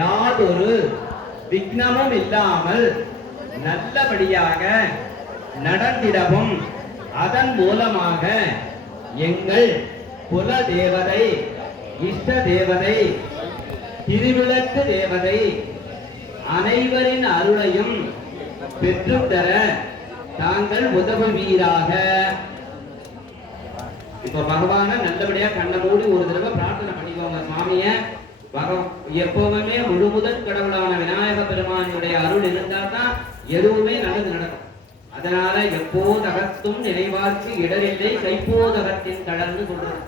யாதொரு விக்னமும் இல்லாமல் நல்லபடியாக நடந்திடவும் அதன் மூலமாக எங்கள் குல தேவதை, இஷ்ட தேவதை, திருவிளக்கு தேவதை அனைவரின் அருளையும் பெற்றுத்தர தாங்கள் உதவுவீராக. இப்ப பகவான நல்லபடியா கண்ண மூடி ஒரு தடவை பிரார்த்தனை பண்ணிக்கோங்க. சுவாமிய எப்பவுமே முழு முதல் கடவுளான விநாயக பெருமானுடைய அருள் இருந்தா தான் எதுவுமே நல்லது நடக்கும். அதனால எப்போதகத்தும் நினைவார்க்கு இடரில்லை கைப்போதகத்தின் கடல்னு சொல்றாங்க.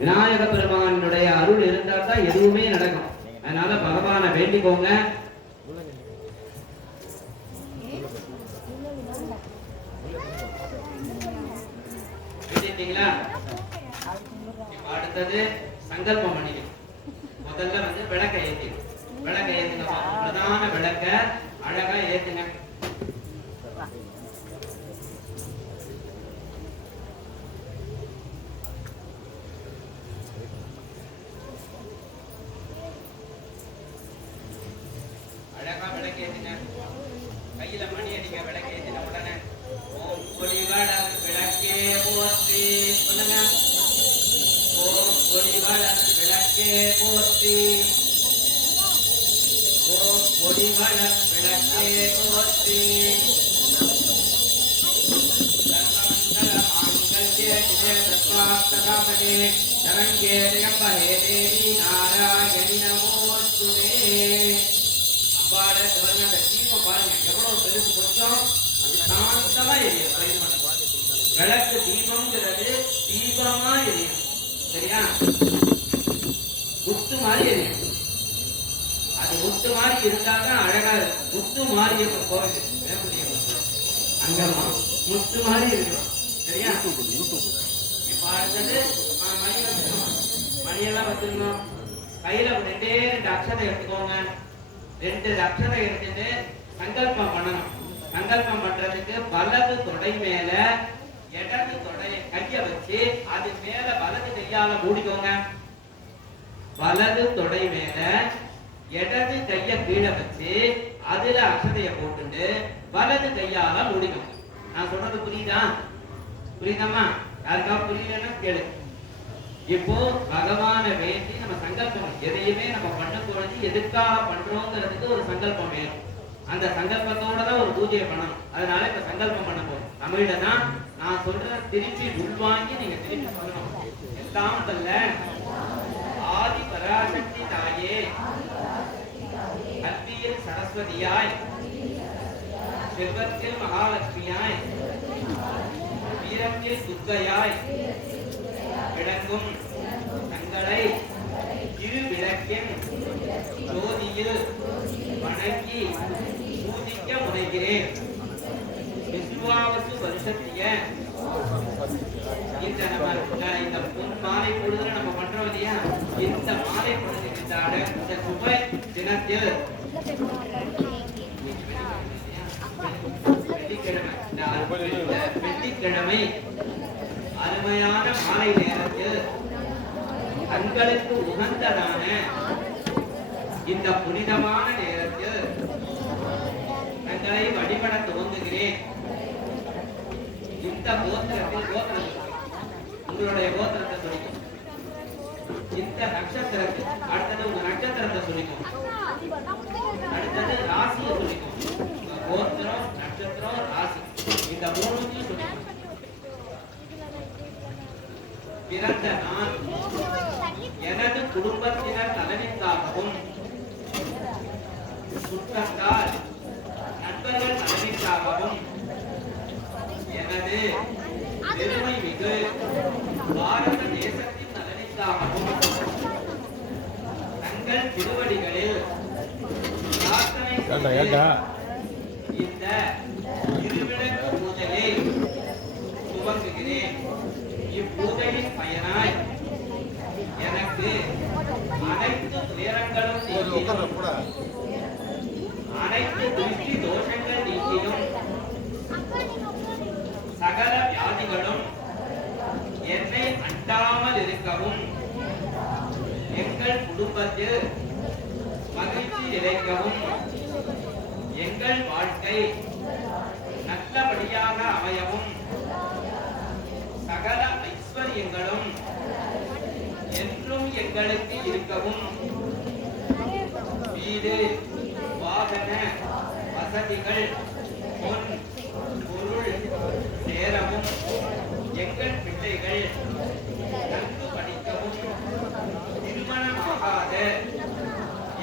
விநாயக பெருமானுடைய அருள் இருந்தா தான் எதுவுமே நடக்கும். அதனால பகவானை வேண்டிக்கோங்க. அடுத்தது சங்கல்பம் பண்ணிக்கணும். முதல்ல விளக்க ஏத்துங்க. விளக்க ஏத்துங்க. பிரதான விளக்க அழகா ஏத்துங்க. அழகா விளக்க ஏத்துங்க. கையில மணி அடிக்க விளக்க ஏத்தின உடனே ஓம் கொடிவட விளக்கே போற்றி சொல்லுங்க. ஓம் கொடிவட விளக்கே போற்றி. ஓம் கொடிவட விளக்கே போற்றி. சர்வமங்கல மாங்கல்யே சிவே சர்வார்த்தகாமதே சரண்யே திரியம்பஹே தேவி நாராயணி நமோஸ்துதே. அம்பாட சிவன் அந்த தீபம் பாருங்க எவ்வளவு பெருசு கொஞ்சம் அது சாந்தமா எரியும். விளக்கு தீபம்ங்கிறது தீபமா எரியும். சரியா? முத்து மாதிரி எரியும். அது முத்து மாதிரி இருந்தாதான் அழகா இருக்கும். முத்து மாறிய கோவில் அங்கம்மா முத்து மாதிரி இருக்கும். சரியா? இப்ப அடுத்தது மணியெல்லாம் வச்சிருக்கோம். கையில ரெண்டே 2 அக்ஷதை எடுத்துக்கோங்க. 2 அக்ஷதை எடுத்துட்டு சங்கல்பம் பண்ணணும். சங்கல்பம் பண்றதுக்கு வலது தொடை மேல இடது தொடை கைய வச்சு அது மேல வலது கையால மூடிக்கோங்க. வலது தொடை மேல இடது கைய கீழே வச்சு அதுல அக்ஷதைய போட்டுட்டு வலது கையால மூடிக்கோங்க. நான் சொல்றது புரியுதா? புரியுதாமா? யாருக்காவது புரியலன்னா கேளு. இப்போ பகவான வேண்டி நம்ம சங்கல்பம் எதையுமே நம்ம பண்ண போறது எதுக்காக பண்றோங்கிறதுக்கு ஒரு சங்கல்பம் வேணும். அந்த சங்கல்பத்தோட தான் ஒரு பூஜையை பண்ணணும். அதனால இப்ப சங்கல்பம் பண்ண போறோம். தமிழ்ல தான் நான் சொல்ற திருப்பி உள்வாங்கி நீங்க திருப்பி சொல்லணும். எல்லாம் வல்ல ஆதி பராசக்தி தாயே, கல்வியில் சரஸ்வதியாய், செல்வத்தில் மகாலட்சுமியாய், வீரத்தில் துர்க்கையாய் விளங்கும் தங்களை இரு விளக்கின் ஜோதியில் வணங்கி பூஜிக்க முனைகிறேன். விசுவாவசு வருஷத்திய இந்த மாலை பொழுதுல நம்ம பண்றோம் இல்லையா? இந்த மாலை பொழுது இந்த சுப தினத்தில் வெள்ளிக்கிழமை அருமையான மாலை நேரத்தில் தங்களுக்கு உகந்ததான இந்த புனிதமான நேரத்தில் தங்களை வழிபட துவங்குகிறேன். இந்த கோத்திரத்தில் உங்களுடைய கோத்திரத்தை சொல்லிக்கும். இந்த நட்சத்திரத்தில் அடுத்தது உங்க நட்சத்திரத்தை சொல்லிக்கும். அடுத்தது ராசியை சொல்லிக்கும். கோத்திரம், நட்சத்திரம், ராசி இந்த 3 சொல்லிக்கும். பிறந்த நான் எனது குடும்பத்தினர் நலனுக்காகவும் சுற்றத்தார் நண்பர்கள் நலனுக்காகவும் எனது பெருமை மிகு பாரத தேசத்தின் நலனுக்காகவும் தங்கள் திருவடிகளில் பிரார்த்தனை இந்த இருவிளக்கு பூஜையை துவங்குகிறேன். இப்பூஜையின் பயனாய் எனக்கு அனைத்து துயரங்களும் நீக்கியும் அனைத்து திருஷ்டி தோஷங்கள் நீக்கியும் சகல வியாதிகளும் என்னை அண்டாமல் இருக்கவும் எங்கள் குடும்பத்தில் மகிழ்ச்சி கிடைக்கவும் எங்கள் வாழ்க்கை நல்லபடியாக அமையவும் சகல ஐஸ்வர்யங்களும் என்றும் எங்களுக்கு இருக்கவும் வீடு வாகன வசதிகள் பொன் பொருள் சேரவும் எங்கள் பிள்ளைகள் நன்கு படிக்கவும் திருமணமாகாத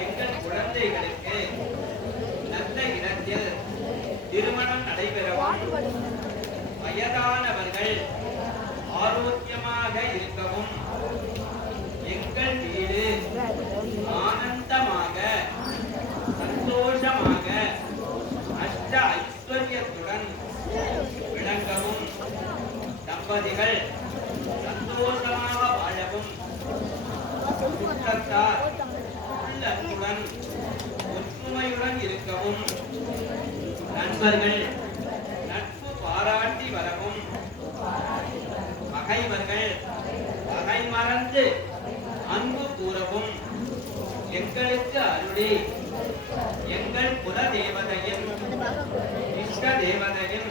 எங்கள் குழந்தைகளுக்கு நல்ல இடத்தில் திருமணம் நடைபெறவும் வயதானவர்கள் ஆரோக்கியமாக இருக்கவும் எங்கள் வீடு ஆனந்தமாக சந்தோஷமாக அஷ்ட ஐஸ்வர்யத்துடன் விளங்கவும் தம்பதிகள் சந்தோஷமாக வாழவும் குற்றத்தார் உள்ளன்புடன் ஒற்றுமையுடன் இருக்கவும் நண்பர்கள் நட்பு பாராட்டி வரவும் பகைவர்கள் பகை மறந்து அன்பு கூறவும் எங்களுக்கு அருளி எங்கள் குல தேவதையின் இஷ்ட தேவதையின்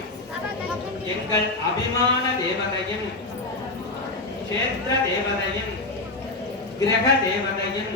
எங்கள் அபிமான தேவதையின் கஷேத்திர தேவதையின் கிரக தேவதையின்